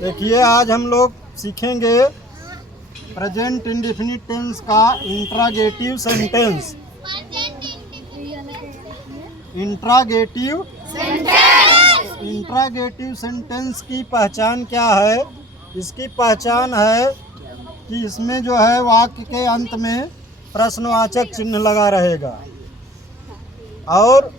देखिए, आज हम लोग सीखेंगे प्रेजेंट इंडेफिनिट टेंस का इंट्रागेटिव सेंटेंस। इंट्रागेटिव सेंटेंस की पहचान क्या है? इसकी पहचान है कि इसमें जो है वाक्य के अंत में प्रश्नवाचक चिन्ह लगा रहेगा और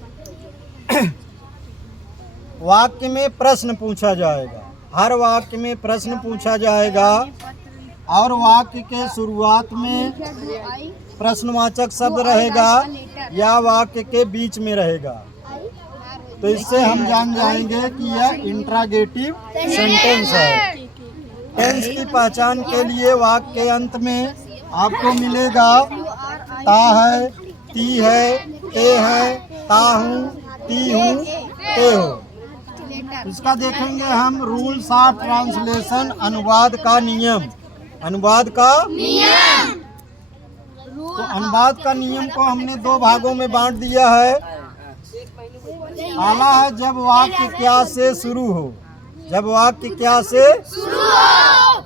वाक्य में प्रश्न पूछा जाएगा। हर वाक्य में प्रश्न पूछा जाएगा और वाक्य के शुरुआत में प्रश्नवाचक शब्द रहेगा या वाक्य के बीच में रहेगा। तो इससे हम जान जाएंगे कि यह इंट्रागेटिव सेंटेंस है। टेंस की पहचान के लिए वाक्य के अंत में आपको मिलेगा ता है, ती है, ते है, ता हूँ, ती हूँ, ते हो। इसका देखेंगे हम रूल्स ऑफ ट्रांसलेशन, अनुवाद का नियम। तो अनुवाद का नियम को हमने दो भागों में बांट दिया है। पहला है जब वाक्य क्या से शुरू हो। जब वाक्य क्या से शुरू हो।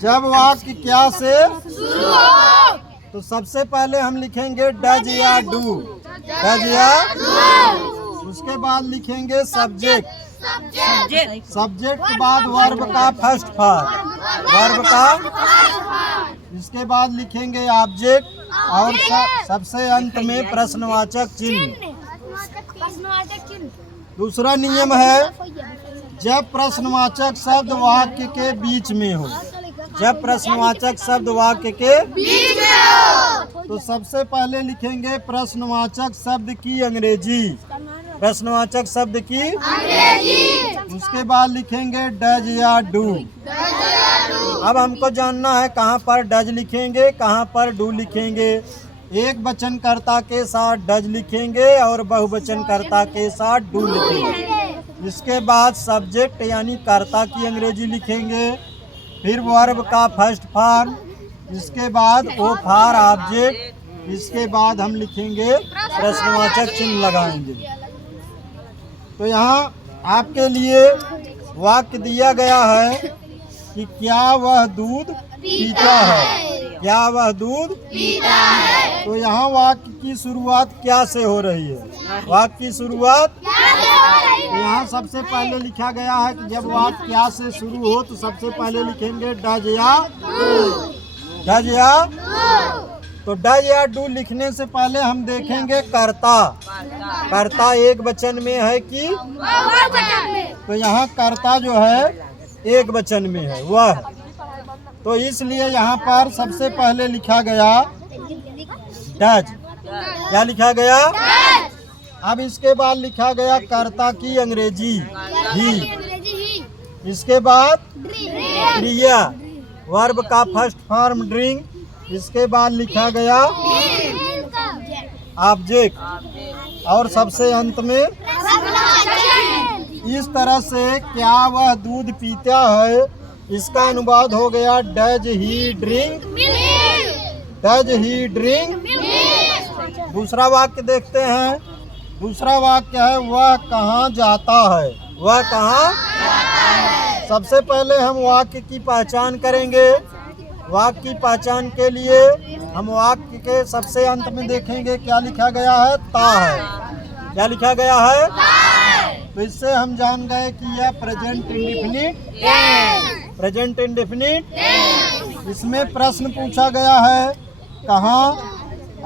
जब वाक्य क्या से शुरू हो तो सबसे पहले हम लिखेंगे डज या डू। डज या डू। उसके बाद लिखेंगे सब्जेक्ट। सब्जेक्ट के बाद वर्ब का फर्स्ट फॉर्म। वर्ब का। इसके बाद लिखेंगे ऑब्जेक्ट और सबसे अंत में प्रश्नवाचक चिन्ह। दूसरा नियम है जब प्रश्नवाचक शब्द वाक्य के बीच में हो। जब प्रश्नवाचक शब्द वाक्य के बीच में हो तो सबसे पहले लिखेंगे प्रश्नवाचक शब्द की अंग्रेजी। प्रश्नवाचक शब्द की अंग्रेजी। उसके बाद लिखेंगे डज या डू। अब हमको जानना है कहाँ पर डज लिखेंगे, कहाँ पर डू लिखेंगे। एक वचनकर्ता के साथ डज लिखेंगे और बहुवचनकर्ता के साथ डू लिखेंगे। इसके बाद सब्जेक्ट यानी कर्ता की अंग्रेजी लिखेंगे, फिर वर्ब का फर्स्ट फॉर्म, इसके बाद ओ फॉर ऑब्जेक्ट, इसके बाद हम लिखेंगे प्रश्नवाचक चिन्ह लगाएंगे। तो यहाँ आपके लिए वाक्य दिया गया है कि क्या वह दूध पीता है। क्या वह दूध पीता है। तो यहाँ वाक्य की शुरुआत क्या से हो रही है? वाक्य की शुरुआत तो यहाँ सबसे पहले लिखा गया है कि जब वाक्य क्या से शुरू हो तो सबसे पहले लिखेंगे डज या डू। डज या तो डज या डू लिखने से पहले हम देखेंगे कर्ता। कर्ता एक वचन में है कि तो यहाँ कर्ता जो है एक वचन में है वह। तो इसलिए यहाँ पर सबसे पहले लिखा गया डज। क्या लिखा गया? अब इसके बाद लिखा गया कर्ता की अंग्रेजी ही। इसके बाद क्रिया, वर्ब का फर्स्ट फॉर्म ड्रिंक। इसके बाद लिखा गया ऑब्जेक्ट और सबसे अंत में। इस तरह से क्या वह दूध पीता है इसका अनुवाद हो गया does he drink. Does he drink. दूसरा वाक्य देखते हैं। दूसरा वाक्य है वह कहाँ जाता है। वह कहाँ। सबसे पहले हम वाक्य की पहचान करेंगे। वाक्य की पहचान के लिए हम वाक्य के सबसे अंत में देखेंगे क्या लिखा गया है? ता है। क्या लिखा गया है? तो इससे हम जान गए कि यह प्रेजेंट इंडेफिनिट। Present indefinite. इसमें प्रश्न पूछा गया है कहाँ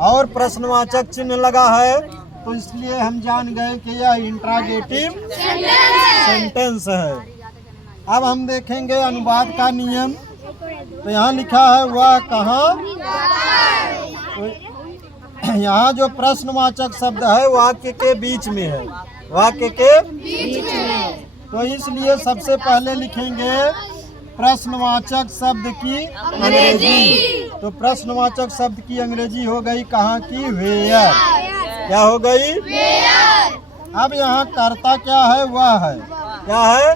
और प्रश्नवाचक चिन्ह लगा है, तो इसलिए हम जान गए कि यह इंट्रागेटिव सेंटेंस है। अब हम देखेंगे अनुवाद का नियम। तो यहाँ लिखा है वह कहाँ। तो यहाँ जो प्रश्नवाचक शब्द है वाक्य के बीच में है। वाक्य के बीच में। तो इसलिए सबसे पहले लिखेंगे प्रश्नवाचक शब्द की अंग्रेजी। तो प्रश्नवाचक शब्द की अंग्रेजी हो गई कहाँ की? वेयर। क्या हो गई? वेयर। अब यहाँ कर्ता क्या है? वह है। क्या है?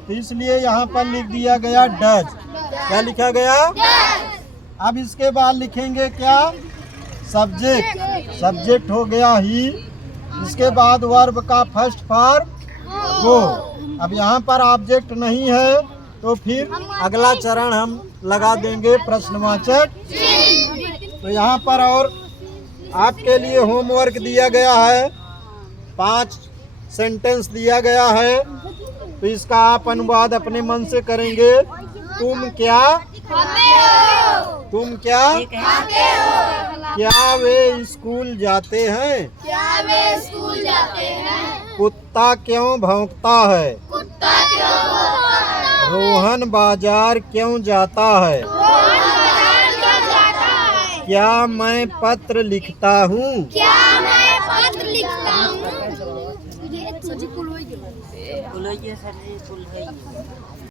तो इसलिए यहाँ पर लिख दिया गया डज। क्या लिखा गया? अब इसके बाद लिखेंगे क्या? सब्जेक्ट। सब्जेक्ट हो गया ही। इसके बाद वर्ब का फर्स्ट फॉर्म गो। अब यहाँ पर ऑब्जेक्ट नहीं है तो फिर अगला चरण हम लगा देंगे प्रश्नवाचक। तो यहाँ पर और आपके लिए होमवर्क दिया गया है, 5 सेंटेंस दिया गया है। तो इसका आप अनुवाद अपने मन से करेंगे। तुम क्या खाते हो? तुम क्या खाते हो? क्या वे स्कूल जाते हैं? क्या वे स्कूल जाते हैं? कुत्ता क्यों भौंकता है? कुत्ता क्यों भौंकता है? रोहन बाजार क्यों जाता है? रोहन बाजार क्यों जाता है? क्या मैं पत्र लिखता हूँ? क्या मैं पत्र लिखता हूँ?